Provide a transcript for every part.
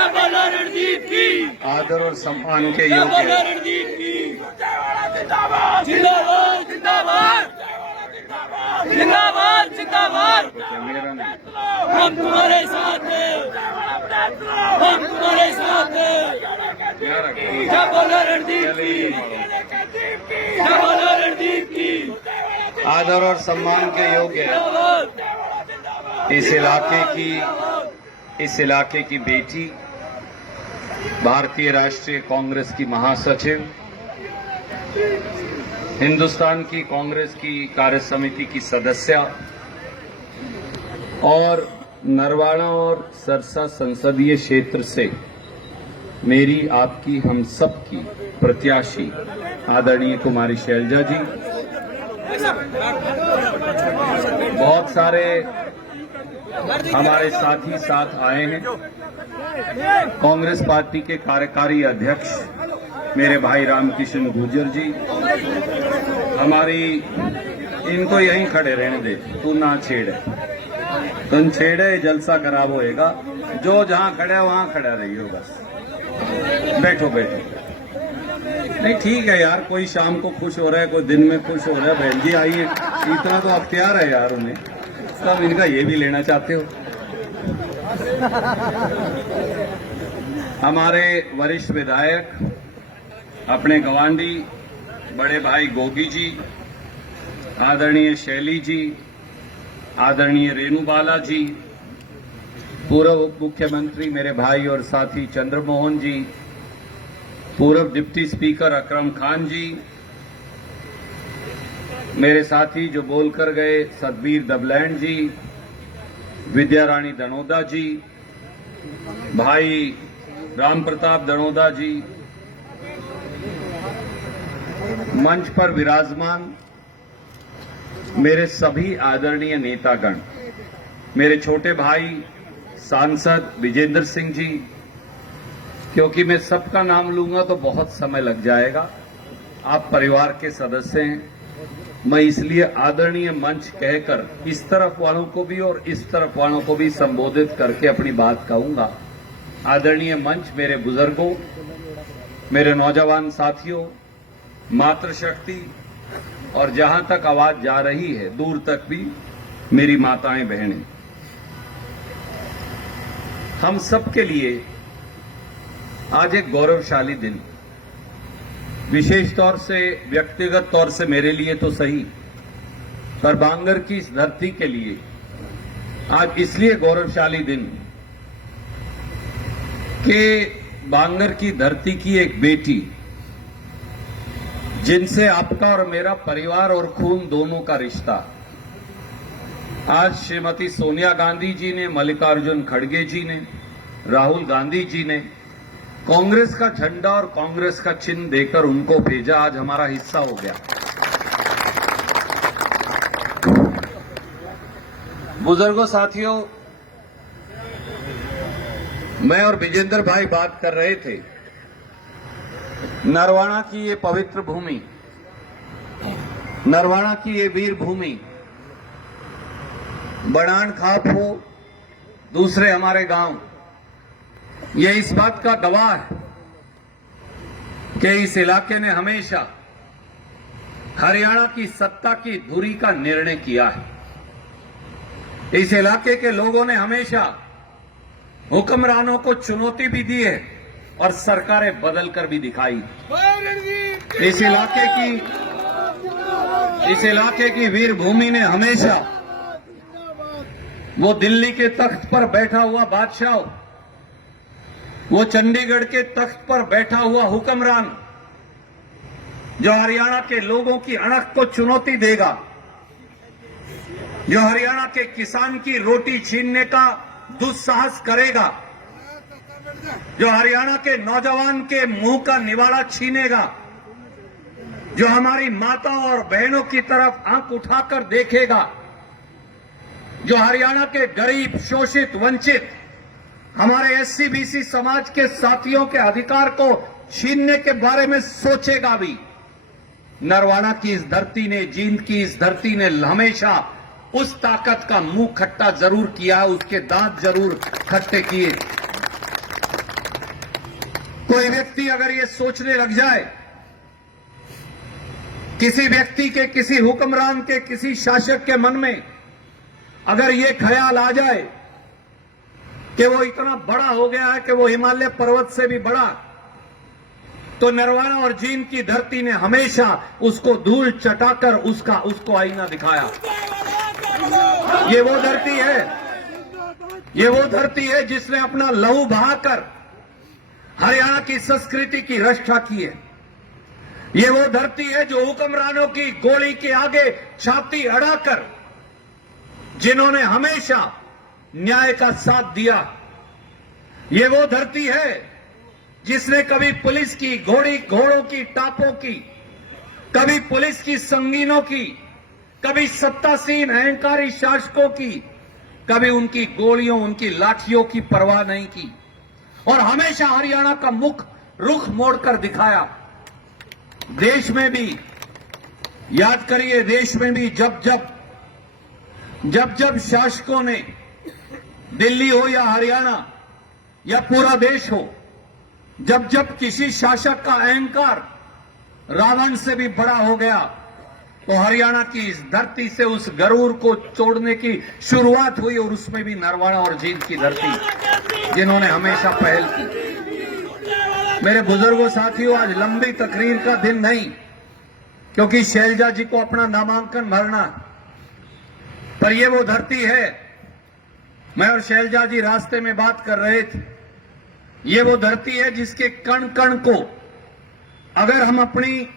रणजीत की आदर और सम्मान के क्या बोला योग्य रणजीत की जिंदाबाद जिंदाबाद जिंदाबाद जिंदाबाद जिंदाबाद मेरा नहीं। हम तुम्हारे साथ हैं हम तुम्हारे साथ हैं क्या बोला रणजीत की क्या बोला रणजीत की आदर और सम्मान के योग्य इस इलाके की बेटी, भारतीय राष्ट्रीय कांग्रेस की महासचिव, हिंदुस्तान की कांग्रेस की कार्य समिति की सदस्य और नरवाड़ा और सरसा संसदीय क्षेत्र से मेरी, आपकी, हम सब की प्रत्याशी आदरणीय कुमारी शैलजा जी, बहुत सारे हमारे साथी साथ आए हैं। कांग्रेस पार्टी के कार्यकारी अध्यक्ष मेरे भाई रामकिशन गुर्जर जी, हमारी, इनको यहीं खड़े रहने दे, तू ना छेड़े, तुम छेड़े जलसा खराब होएगा। जो जहां खड़ा वहां खड़ा रहियो, बस बैठो बैठो। नहीं ठीक है यार, कोई शाम को खुश हो रहा है, कोई दिन में खुश हो रहा है। बहन जी आइए, इतना तो अख्तियार है यार उन्हें, तब इनका ये भी लेना चाहते हो। हमारे वरिष्ठ विधायक, अपने गवांडी बड़े भाई गोगी जी, आदरणीय शैली जी, आदरणीय रेणुबाला जी, पूर्व उप मुख्यमंत्री मेरे भाई और साथी चंद्रमोहन जी, पूर्व डिप्टी स्पीकर अकरम खान जी, मेरे साथी जो बोलकर गए सतबीर दबलैंड जी, विद्या रानी दनोदा जी, भाई राम प्रताप दनोदा जी, मंच पर विराजमान मेरे सभी आदरणीय नेतागण, मेरे छोटे भाई सांसद विजेंद्र सिंह जी, क्योंकि मैं सबका नाम लूंगा तो बहुत समय लग जाएगा, आप परिवार के सदस्य हैं, मैं इसलिए आदरणीय मंच कहकर इस तरफ वालों को भी और इस तरफ वालों को भी संबोधित करके अपनी बात कहूंगा। आदरणीय मंच, मेरे बुजुर्गों, मेरे नौजवान साथियों, मातृशक्ति और जहां तक आवाज जा रही है दूर तक भी मेरी माताएं बहनें, हम सब के लिए आज एक गौरवशाली दिन, विशेष तौर से, व्यक्तिगत तौर से मेरे लिए तो सही, पर बांगर की इस धरती के लिए आज इसलिए गौरवशाली दिन कि बांगर की धरती की एक बेटी, जिनसे आपका और मेरा परिवार और खून दोनों का रिश्ता, आज श्रीमती सोनिया गांधी जी ने, मल्लिकार्जुन खड़गे जी ने, राहुल गांधी जी ने कांग्रेस का झंडा और कांग्रेस का चिन्ह देकर उनको भेजा, आज हमारा हिस्सा हो गया। बुजुर्गों, साथियों, मैं और विजेंद्र भाई बात कर रहे थे, नरवाड़ा की ये पवित्र भूमि, नरवाड़ा की ये वीर भूमि, बड़ान खाप हो, दूसरे हमारे गांव, ये इस बात का गवाह है कि इस इलाके ने हमेशा हरियाणा की सत्ता की धुरी का निर्णय किया है। इस इलाके के लोगों ने हमेशा हुक्मरानों को चुनौती भी दी है और सरकारें बदलकर भी दिखाई। इस इलाके की वीर भूमि ने हमेशा, वो दिल्ली के तख्त पर बैठा हुआ बादशाह, वो चंडीगढ़ के तख्त पर बैठा हुआ हुक्मरान, जो हरियाणा के लोगों की अणख को चुनौती देगा, जो हरियाणा के किसान की रोटी छीनने का दुस्साहस करेगा, जो हरियाणा के नौजवान के मुंह का निवाला छीनेगा, जो हमारी माता और बहनों की तरफ आंख उठाकर देखेगा, जो हरियाणा के गरीब, शोषित, वंचित, हमारे एससी बीसी समाज के साथियों के अधिकार को छीनने के बारे में सोचेगा भी। नरवाड़ा की इस धरती ने, जींद की इस धरती ने हमेशा उस ताकत का मुंह खट्टा जरूर किया, उसके दांत जरूर खट्टे किए। कोई व्यक्ति अगर ये सोचने लग जाए, किसी व्यक्ति के, किसी हुक्मरान के, किसी शासक के मन में अगर ये ख्याल आ जाए कि वो इतना बड़ा हो गया है कि वो हिमालय पर्वत से भी बड़ा, तो नरवाना और जींद की धरती ने हमेशा उसको धूल चटाकर उसको आईना दिखाया। ये वो धरती है, ये वो धरती है जिसने अपना लहू बहाकर हरियाणा की संस्कृति की रक्षा की है। ये वो धरती है जो हुक्मरानों की गोली के आगे छाती अड़ाकर जिन्होंने हमेशा न्याय का साथ दिया। ये वो धरती है जिसने कभी पुलिस की घोड़ों की टापों की, कभी पुलिस की संगीनों की, कभी सत्तासीन अहंकारी शासकों की, कभी उनकी गोलियों, उनकी लाठियों की परवाह नहीं की और हमेशा हरियाणा का रुख मोड़कर दिखाया। देश में भी याद करिए, देश में भी जब शासकों ने, दिल्ली हो या हरियाणा या पूरा देश हो, जब किसी शासक का अहंकार रावण से भी बड़ा हो गया, तो हरियाणा की इस धरती से उस गरूर को तोड़ने की शुरुआत हुई और उसमें भी नरवाना और जींद की धरती जिन्होंने हमेशा पहल की। मेरे बुजुर्गों साथियों, आज लंबी तकरीर का दिन नहीं, क्योंकि शैलजा जी को अपना नामांकन भरना, पर यह वो धरती है। मैं और शैलजा जी रास्ते में बात कर रहे थे। ये वो धरती है जिसके कण कण को अगर हम अपनी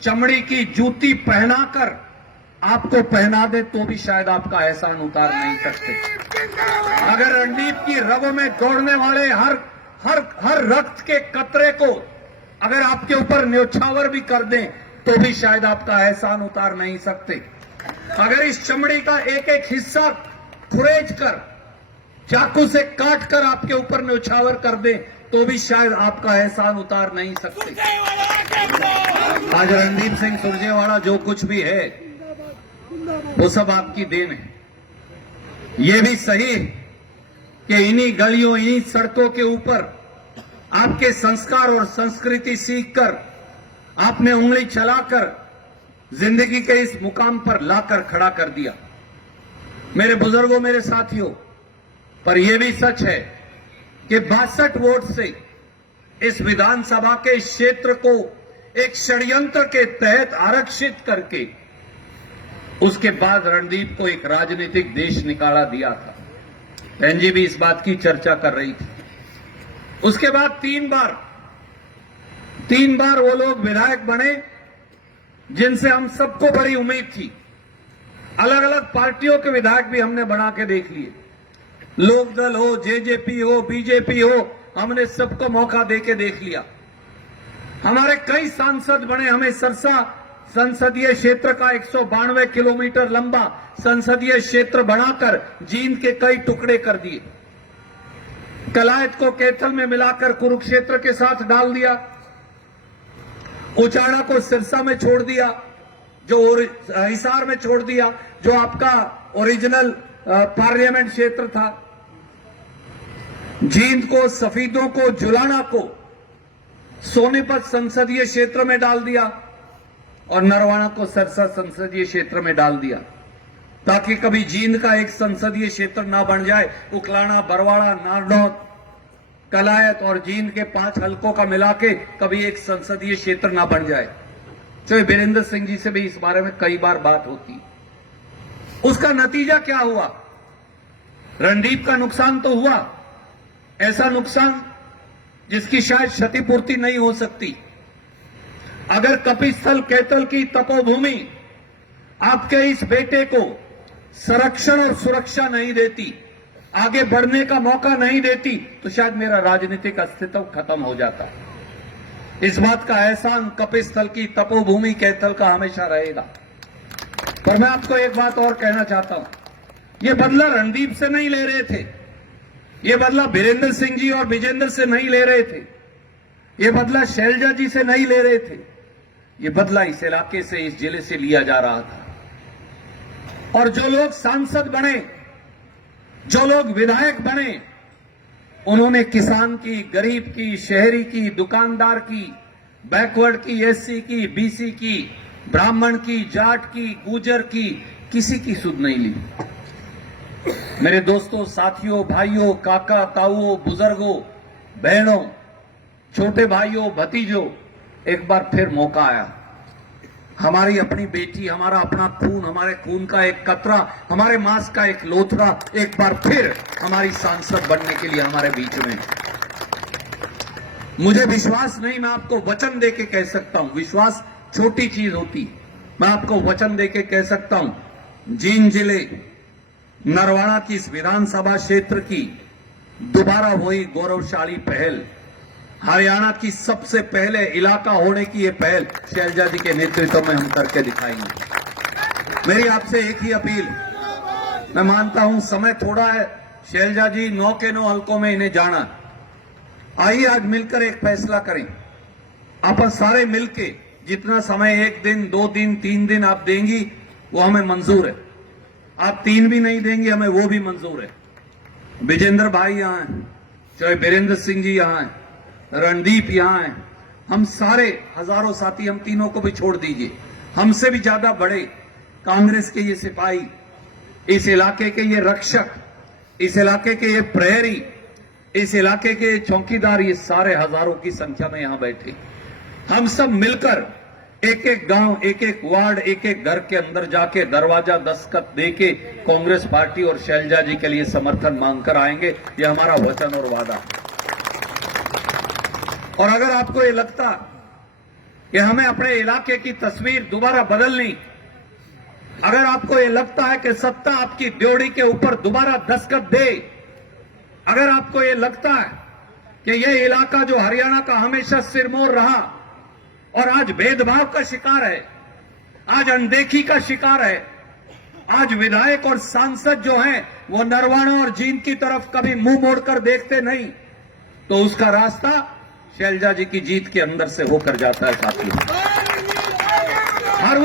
चमड़ी की जूती पहनाकर आपको पहना दे तो भी शायद आपका एहसान उतार नहीं सकते। अगर रणदीप की रगों में दौड़ने वाले हर रक्त के कतरे को अगर आपके ऊपर न्योछावर भी कर दें तो भी शायद आपका एहसान उतार नहीं सकते। अगर इस चमड़ी का एक एक हिस्सा खुरेज कर, चाकू से काट कर आपके ऊपर न्योछावर कर दें तो भी शायद आपका एहसान उतार नहीं सकते। आज रणदीप सिंह सुरजेवाला जो कुछ भी है वो सब आपकी देन है। ये भी सही है कि इन्हीं गलियों, इन्हीं सड़कों के ऊपर आपके संस्कार और संस्कृति सीखकर आपने उंगली चलाकर जिंदगी के इस मुकाम पर लाकर खड़ा कर दिया। मेरे बुजुर्गों, मेरे साथियों, पर यह भी सच है कि 62 वोट से इस विधानसभा के क्षेत्र को एक षड्यंत्र के तहत आरक्षित करके उसके बाद रणदीप को एक राजनीतिक देश निकाला दिया था। बहन जी भी इस बात की चर्चा कर रही थी। उसके बाद तीन बार वो लोग विधायक बने जिनसे हम सबको बड़ी उम्मीद थी। अलग अलग पार्टियों के विधायक भी हमने बना के देख लिए, लोकदल हो, जेजेपी हो, बीजेपी हो, हमने सबको मौका देके देख लिया। हमारे कई सांसद बने, हमें सरसा संसदीय क्षेत्र का 192 किलोमीटर लंबा संसदीय क्षेत्र बनाकर जींद के कई टुकड़े कर दिए। कलायत को कैथल में मिलाकर कुरुक्षेत्र के साथ डाल दिया, उचाड़ा को सिरसा में छोड़ दिया, जो हिसार में छोड़ दिया, जो आपका ओरिजिनल पार्लियामेंट क्षेत्र था। जींद को, सफीदों को, जुलाना को सोनीपत संसदीय क्षेत्र में डाल दिया और नरवाना को सरसा संसदीय क्षेत्र में डाल दिया, ताकि कभी जींद का एक संसदीय क्षेत्र ना बन जाए। उकलाना, बरवाड़ा, नारनौल, कलायत और जींद के 5 हलकों का मिला के कभी एक संसदीय क्षेत्र ना बन जाए। तो वीरेंद्र सिंह जी से भी इस बारे में कई बार बात होती। उसका नतीजा क्या हुआ? रणदीप का नुकसान तो हुआ, ऐसा नुकसान जिसकी शायद क्षतिपूर्ति नहीं हो सकती। अगर कपिस्थल कैथल की तपोभूमि आपके इस बेटे को संरक्षण और सुरक्षा नहीं देती, आगे बढ़ने का मौका नहीं देती, तो शायद मेरा राजनीतिक अस्तित्व खत्म हो जाता। इस बात का एहसान कपिस्थल की तपोभूमि कैथल का हमेशा रहेगा। पर मैं आपको एक बात और कहना चाहता हूं, यह बदला रणदीप से नहीं ले रहे थे, यह बदला वीरेंद्र सिंह जी और विजेंद्र से नहीं ले रहे थे, यह बदला शैलजा जी से नहीं ले रहे थे, यह बदला इस इलाके से, इस जिले से लिया जा रहा था। और जो लोग सांसद बने, जो लोग विधायक बने, उन्होंने किसान की, गरीब की, शहरी की, दुकानदार की, बैकवर्ड की, एससी की, बीसी की, ब्राह्मण की, जाट की, गुजर की, किसी की सुध नहीं ली। मेरे दोस्तों, साथियों, भाइयों, काका, ताऊओं, बुजुर्गों, बहनों, छोटे भाइयों, भतीजों, एक बार फिर मौका आया। हमारी अपनी बेटी, हमारा अपना खून, हमारे खून का एक कतरा, हमारे मांस का एक लोथड़ा एक बार फिर हमारी सांसद बनने के लिए हमारे बीच में। मुझे विश्वास नहीं, मैं आपको वचन देके कह सकता हूं, विश्वास छोटी चीज होती, मैं आपको वचन देके कह सकता हूं, जींद जिले नरवाड़ा की इस विधानसभा क्षेत्र की दोबारा हुई गौरवशाली पहल, हरियाणा की सबसे पहले इलाका होने की ये पहल शैलजा जी के नेतृत्व में हम करके दिखाएंगे। मेरी आपसे एक ही अपील, मैं मानता हूं समय थोड़ा है, शैलजा जी 9 के 9 हलकों में इन्हें जाना, आइए आज मिलकर एक फैसला करें। अपन सारे मिलके जितना समय, 1 दिन, 2 दिन, 3 दिन आप देंगी वो हमें मंजूर है। आप 3 भी नहीं देंगे हमें वो भी मंजूर है। विजेंद्र भाई यहां हैं, चाहे वीरेंद्र सिंह जी यहां हैं, रणदीप यहां हैं, हम सारे हजारों साथी, हम तीनों को भी छोड़ दीजिए, हमसे भी ज्यादा बड़े कांग्रेस के ये सिपाही, इस इलाके के ये रक्षक, इस इलाके के ये प्रहरी, इस इलाके के चौकीदार, ये सारे हजारों की संख्या में यहां बैठे, हम सब मिलकर एक एक गांव, एक एक वार्ड, एक एक घर के अंदर जाके दरवाजा दस्तखत देके कांग्रेस पार्टी और शैलजा जी के लिए समर्थन मांगकर आएंगे। ये हमारा वचन और वादा। और अगर आपको ये लगता कि हमें अपने इलाके की तस्वीर दोबारा बदलनी, अगर आपको ये लगता है कि सत्ता आपकी ड्योढ़ी के ऊपर दोबारा दस्तखत दे, अगर आपको ये लगता है कि ये इलाका जो हरियाणा का हमेशा सिरमौर रहा और आज भेदभाव का शिकार है, आज अनदेखी का शिकार है, आज विधायक और सांसद जो हैं वो नरवाड़ा और जींद की तरफ कभी मुंह मोड़कर देखते नहीं, तो उसका रास्ता शैलजा जी की जीत के अंदर से होकर जाता है साथियों। हर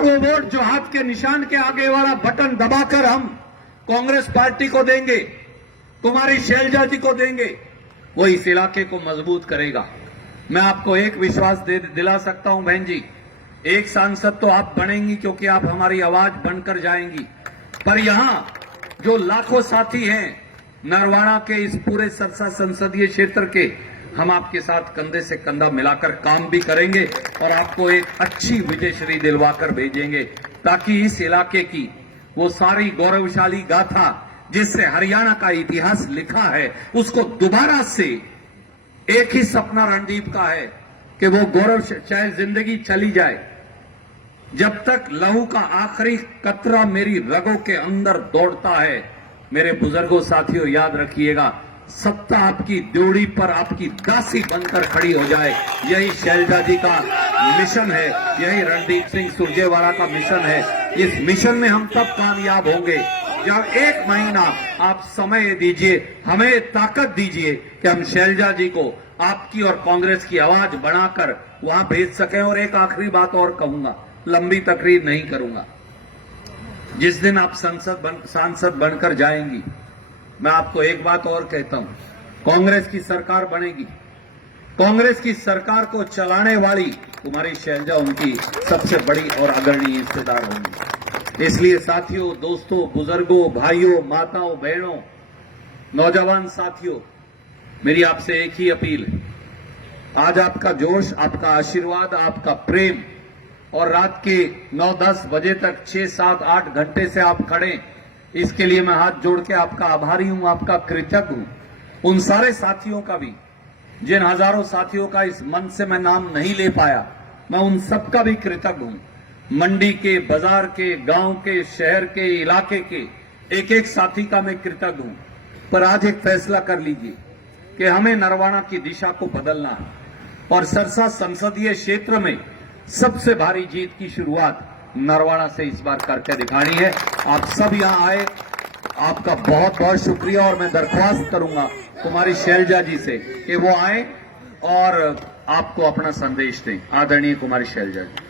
वो वोट जो हाथ के निशान के आगे वाला बटन दबाकर हम कांग्रेस पार्टी को देंगे, तुम्हारी शैलजा जी को देंगे, वो इस इलाके को मजबूत करेगा। मैं आपको एक विश्वास दिला सकता हूं बहन जी, एक सांसद तो आप बनेंगी क्योंकि आप हमारी आवाज बनकर जाएंगी, पर यहां जो लाखों साथी हैं नरवाड़ा के, इस पूरे सरसा संसदीय क्षेत्र के, हम आपके साथ कंधे से कंधा मिलाकर काम भी करेंगे और आपको एक अच्छी विजयश्री दिलवाकर भेजेंगे, ताकि इस इलाके की वो सारी गौरवशाली गाथा जिससे हरियाणा का इतिहास लिखा है, उसको दोबारा से, एक ही सपना रणदीप का है कि वो गौरव, चाहे जिंदगी चली जाए, जब तक लहू का आखिरी कतरा मेरी रगों के अंदर दौड़ता है, मेरे बुजुर्गों, साथियों, याद रखिएगा, सत्ता आपकी ड्योढ़ी पर आपकी दासी बनकर खड़ी हो जाए, यही शैलजा जी का मिशन है, यही रणदीप सिंह सुरजेवाला का मिशन है। इस मिशन में हम तब कामयाब होंगे जब 1 महीना आप समय दीजिए, हमें ताकत दीजिए कि हम शैलजा जी को आपकी और कांग्रेस की आवाज बनाकर वहां भेज सकें। और एक आखिरी बात और कहूंगा, लंबी तकरीर नहीं करूंगा, जिस दिन आप सांसद बनकर जाएंगी, मैं आपको एक बात और कहता हूं, कांग्रेस की सरकार बनेगी, कांग्रेस की सरकार को चलाने वाली तुम्हारी शैलजा उनकी सबसे बड़ी और अग्रणी हिस्सेदार होंगी। इसलिए साथियों, दोस्तों, बुजुर्गों, भाइयों, माताओं, बहनों, नौजवान साथियों, मेरी आपसे एक ही अपील है, आज आपका जोश, आपका आशीर्वाद, आपका प्रेम और रात के 9-10 बजे तक 6, 7, 8 घंटे से आप खड़े, इसके लिए मैं हाथ जोड़ के आपका आभारी हूं, आपका कृतज्ञ हूं। उन सारे साथियों का भी, जिन हजारों साथियों का इस मंच से मैं नाम नहीं ले पाया, मैं उन सबका भी कृतज्ञ हूं। मंडी के, बाजार के, गांव के, शहर के, इलाके के एक एक साथी का मैं कृतज्ञ हूं। पर आज एक फैसला कर लीजिए कि हमें नरवाड़ा की दिशा को बदलना है और सरसा संसदीय क्षेत्र में सबसे भारी जीत की शुरुआत नरवाड़ा से इस बार करके दिखानी है। आप सब यहां आए, आपका बहुत बहुत शुक्रिया। और मैं दरख्वास्त करूंगा कुमारी शैलजा जी से कि वो आए और आपको अपना संदेश दें। आदरणीय कुमारी शैलजा जी।